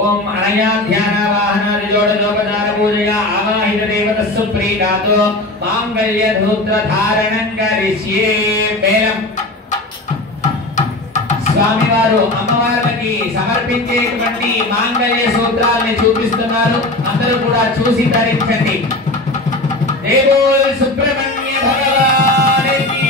ओम अनया ध्यान वाहन जोड़ लोकदान पूजया आवाहित देवता सुप्रीकातो मांगल्य धूत्र धारणं करिष्ये मेलम स्वामी वारु అమ్మవారికి సమర్పించేటువంటి మాంగళ్య సూత్రాలను చూపిస్తున్నారు అందరూ కూడా చూసి ధరించండి దేవో సుబ్రహ్మణ్య భగవానికి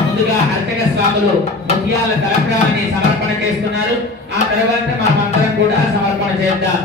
ముందుగా అర్చక స్వాములు ముత్యాల తలంబ్రాలని సమర్పణ చేస్తున్నారు. ఆ తర్వాత మనమందరం కూడా సమర్పణ చేద్దాం.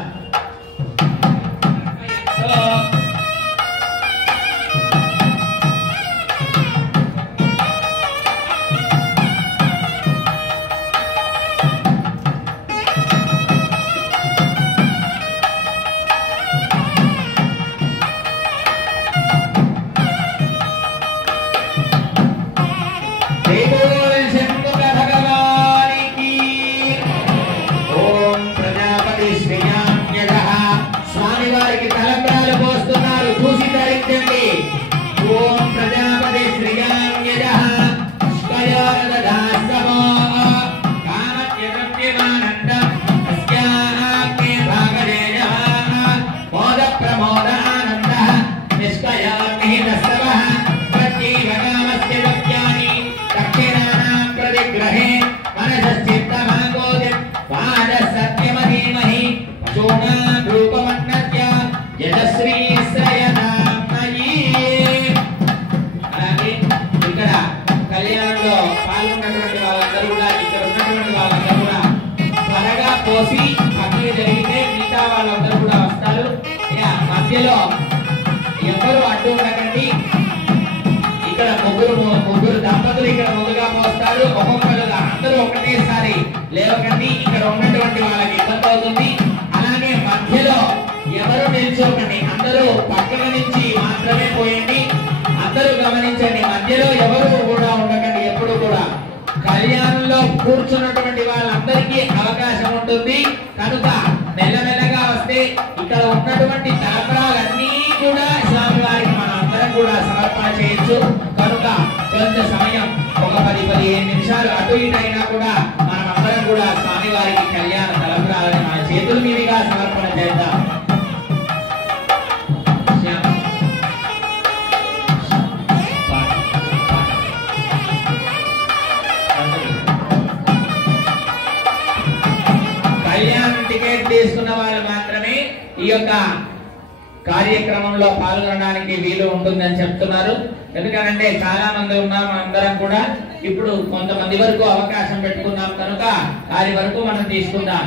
ఎవరు అడ్డు ఉండకండి. ఇక్కడ ముగ్గురు దంపతులు ఇక్కడ ముందుగా పోస్తారు. ఒక్కొక్కరుగా అందరూ ఒకటేసారి లేవకండి. ఇక్కడ ఉన్నటువంటి వాళ్ళకి ఇబ్బంది అవుతుంది. అలాగే మధ్యలో ఎవరు నిల్చోకండి. అందరూ పక్కన నుంచి మాత్రమే పోయండి. అందరూ గమనించండి. మధ్యలో ఎవరు కూడా ఉండకండి. ఎప్పుడు కూడా కళ్యాణంలో కూర్చున్నటువంటి వాళ్ళందరికీ అవకాశం ఉంటుంది. కనుక మెల్లమెల్లగా వస్తే ఇక్కడ ఉన్నటువంటి తలంబ్రాలన్నీ కూడా స్వామి వారికి మనం అందరం కూడా సమర్పణ చేయొచ్చు. కనుక కొంచెం సమయం ఒక 10-15 నిమిషాలు అటు ఇటు అయినా కూడా మనం అందరం కూడా స్వామి వారికి కళ్యాణ తలంబ్రాలని మన చేతుల మీదుగా సమర్పణ చేద్దాం. కళ్యాణం టికెట్ తీసుకున్న వాళ్ళు మాత్రమే ఈ యొక్క కార్యక్రమంలో పాల్గొనడానికి వీలు ఉంటుందని చెప్తున్నారు. ఎందుకంటే చాలా మంది ఉన్నాం అందరం కూడా. ఇప్పుడు కొంతమంది వరకు అవకాశం పెట్టుకున్నాం కనుక వారి వరకు మనం తీసుకుందాం.